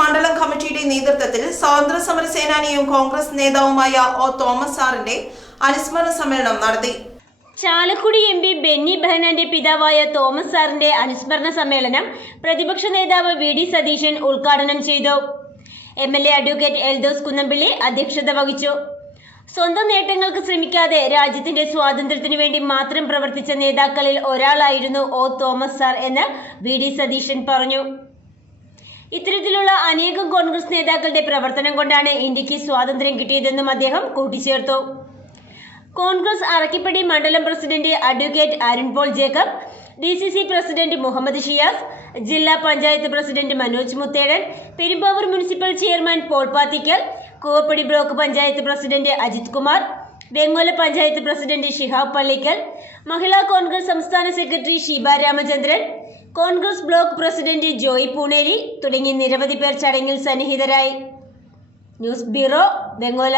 മണ്ഡലം കമ്മിറ്റിയുടെ നേതൃത്വത്തിൽ സ്വാതന്ത്ര്യ സമര സേനാനിയും കോൺഗ്രസ് നേതാവുമായ ഒ തോമസ് സാറിന്റെ അനുസ്മരണ സമ്മേളനം നടത്തി. ചാലക്കുടി എം പി ബെന്നി ബെഹനാന്റെ പിതാവായ തോമസ് സാറിന്റെ അനുസ്മരണ സമ്മേളനം പ്രതിപക്ഷ നേതാവ് വി ഡി സതീശൻ ഉദ്ഘാടനം ചെയ്തു. M L A advocate Eldhose Kunnampilly അധ്യക്ഷത വഹിച്ചു. സ്വന്തം നേട്ടങ്ങൾക്ക് ശ്രമിക്കാതെ രാജ്യത്തിന്റെ സ്വാതന്ത്ര്യത്തിനു വേണ്ടി മാത്രം പ്രവർത്തിച്ച നേതാക്കളിൽ ഒരാളായിരുന്നു ഒ തോമസ് സാർ എന്ന് വി ഡി സതീശൻ പറഞ്ഞു. ഇത്തരത്തിലുള്ള അനേകം കോൺഗ്രസ് നേതാക്കളുടെ പ്രവർത്തനം കൊണ്ടാണ് ഇന്ത്യയ്ക്ക് സ്വാതന്ത്ര്യം കിട്ടിയതെന്നും അദ്ദേഹം കൂട്ടിച്ചേർത്തു. കോൺഗ്രസ് അറക്കിപ്പടി മണ്ഡലം president advocate Arun Paul Jacob D C C president Muhammad Shiyas ജില്ലാ panchayat president Manoj Muthedan Perumbavoor municipal chairman Paul Pathikkal Koovappady block panchayat president Ajith Kumar Vengola panchayat president Shihab Pallikkal Mahila Congress സംസ്ഥാന secretary Sheeba Ramachandran Congress block president Joy Pooneri തുടങ്ങി നിരവധി പേർ ചടങ്ങിൽ സന്നിഹിതരായി. News bureau Vengola